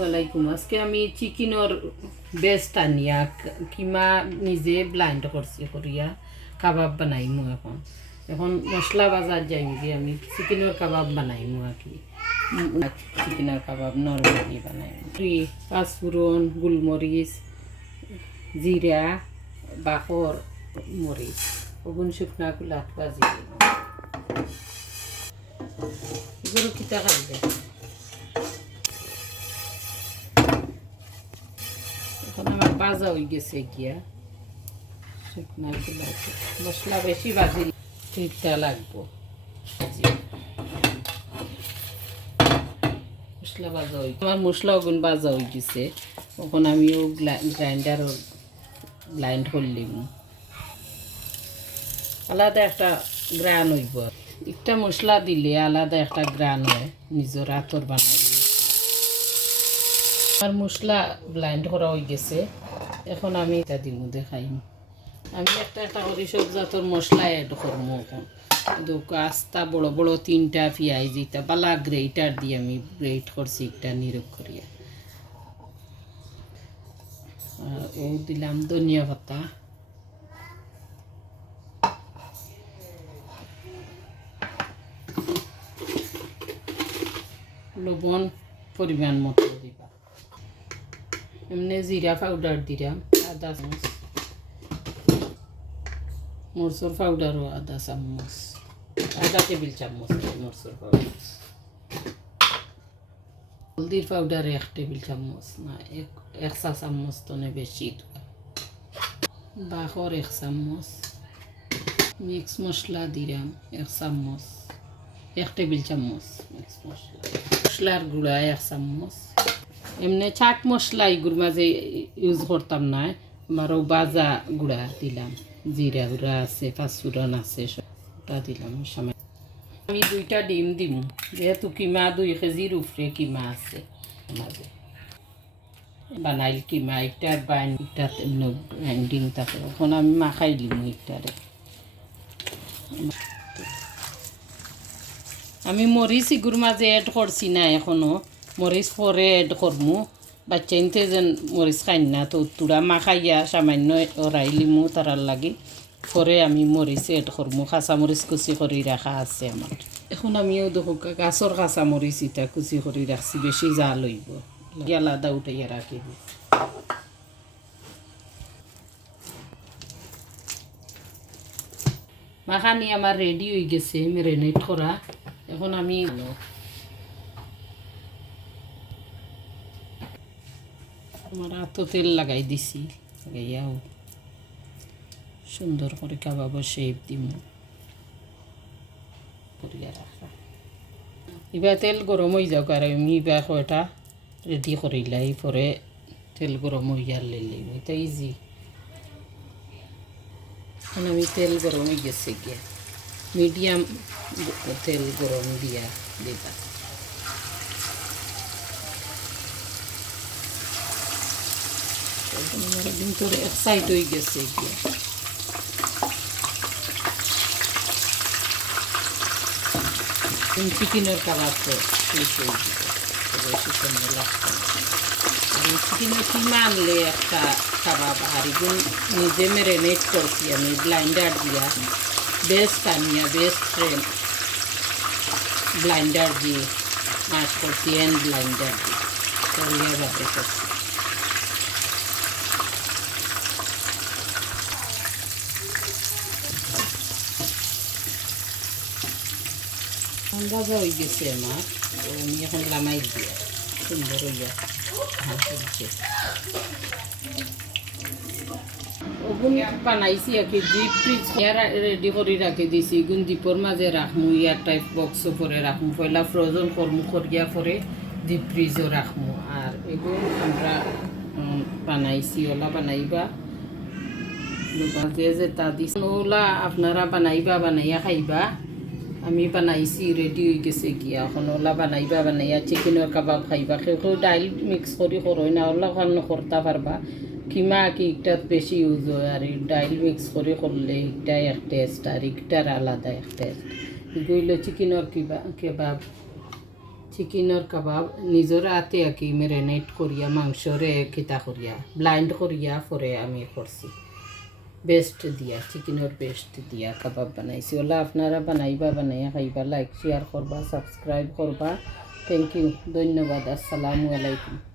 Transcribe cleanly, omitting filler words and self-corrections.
ওয়ালাইকুম। আজকে আমি চিকেনের বেস্ট আনিয়া কিমা নিজে ব্লাইন্ড করছি করিয়া কাবাব বানাইমু। এখন এখন মশলা বাজার যাই যে আমি চিকেনের কাবাব বানাইমু আর কি। চিকেনের কাবাব নর্মালি বানাইমু। পাঁচফোড়ন, গোলমরিচ, জিরা, বাকর মরিচ ওগুন শুকনা কুলাত বাজি এগুলো কিতা খাইবে। এখন আমার বাজা হয়ে গেছে গিয়া শুকনা কুলাতে মশলা বেশি বাজিল ঠিকটা লাগবো। মশলা বাজা হয়ে আমার মশলা ওগুন বাজা হয়ে গেছে। তখন আমিও গ্রাইন্ডার ব্লাইন্ড করলিম। আলাদা একটা গ্রান হইব। একটা মশলা দিলে আলাদা একটা গ্রান হয় নিজের হাতর বানাই। আমার মশলা ব্লাইন্ড করা হয়ে গেছে। এখন আমি এটা দিব দেখাইম। আমি একটা একটা করে সব জাতর মশলা অ্যাড করবো। এখন আস্তা বড় বড় 3টা পেঁয়াজ এটা বালা গ্রেটার দিয়ে আমি গ্রেট করছি একটা নিরোগ করিয়া। ও দিলাম ধনিয়া পাতা, লবণ পরিমাণ মতো দিবা। এমনি জিরা পাউডার দিলাম আধা চামচ, মরচুর পাউডারও আধা চামচ, আধা টেবিল চামচ মরচুর পাউডার, হলদির পাউডার 1 টেবিল চামচ না 1 চা চামচ তো বেশি, বাখর 1 চামচ, মিক্স মশলা দিলাম 1 চামচ, 1 টেবিল চামচ মিক্স মশলা, মশলার গুঁড়া 1 চামচ। এমনি চাট মশলা এগুলোর মাঝে ইউজ করতাম না, আমারও বাজা গুঁড়া দিলাম, জিরা গুঁড়া আছে, পাঁচফোড়ন আছে, সবটা দিলাম সামান্য। আমি 2টা ডিম দিম যেহেতু কিমা 2 কেজির উপরে কিমা আছে মাঝে বানাইল কিমা একটার বাইনটা গ্রাইন্ডিং থাকে। এখন আমি মাখাই দিম একটারে। আমি মরিচ এগুলোর মাঝে এড করছি না, এখনও মরিচ পরে এড করমু। বাচ্চা ইনতে যেন মরিচ খাই না তো তুরা মাখাইয়া সামান্য ওরাই লিমু তারার লাগি পরে আমি মরিচ এড করমু। কাঁচা মরিচ কুচি করে রাখা আছে আমার। এখন আমিও দেখো গাছর কাঁচা মরিচ এটা কুচি করে রাখছি, বেশি জাল হইব আলাদা উঠাইয়া রাখি দিই। মাখানি আমার রেডি হয়ে গেছে ম্যারিনেট করা। এখন আমি আমার হাতও তেল লাগাই দিছি, লাগাইয়াও সুন্দর করে কাবাবের শেপ দিম করিয়া রাখা। এবার তেল গরম হয়ে যাক আর আমি এবার কয়টা রেডি করিলাই পরে তেল গরম হইয়া লইলাম। এটা ইজি। এখন আমি তেল গরম হয়ে গেছে গিয়া মিডিয়াম তেল গরম দিয়া দিবা। কিন্তু এক সাইড হয়ে গেছে গিয়া চিকেনের কাবাব তো শেষ হয়ে যাবে, বেশি সময় লাগবে না। চিকেনের কিমা আনলে একটা কাবাব আর এগুলো নিজে ম্যারিনেট করছি আমি ব্লাইন্ডার দিয়া, বেস্ট আনিয়া বেস্ট ফ্রেন্ড ব্লাইন্ডার দিয়ে মাছ করছি, হ্যান্ড ব্লাইন্ডার দিয়ে করিয়া ভাবে করছি। ভাজা হয়ে গেছে আমার, আমি এখন লামাই দিয়া সুন্দর হইয়া ভাজছে। ওগুন বানাইছি আর কি ডিপ ফ্রিজ রেডি করে রাখি দিছি। গুন ডিপর মাঝে রাখমু, ইয়ার টাইপ বক্স পরে রাখমু, পয়লা ফ্রোজন করমু, করিয়া পরে ডিপ ফ্রিজও রাখমু। আর এগুলো আমরা বানাইছি, ওলা বানাইবা যে যেটা দিছি ওলা আপনারা বানাইবা, বানাইয়া খাইবা। আমি বানাইছি রেডি হয়ে গেছে গিয়া। এখন ওলা বানাইবা, বানাইয়া চিকেনের কাবাব খাইবা। কেউ কেউ ডাইল মিক্স করে করই না, ওলা ওখানে করতে পারবা। কিমা কি একটার বেশি ইউজ হয় আর ডাইল মিক্স করে করলে একটা এক টেস্ট আর একটার আলাদা এক টেস্ট। এগুলো চিকেনের কাবাব, চিকেনের কাবাব নিজের হাতে আঁকি মেরিনেট করিয়া মাংসরে কিতা করিয়া ব্লাইন্ড করিয়া পরে আমি করছি বেস্ট দিয়া চিকেনের বেস্ট দিয়া কাবাব বানাইছি ওলা আপনারা বানাইবা বানাইয়া খাইবা লাইক শেয়ার করবা সাবস্ক্রাইব করবা থ্যাংক ইউ ধন্যবাদ আসসালামু আলাইকুম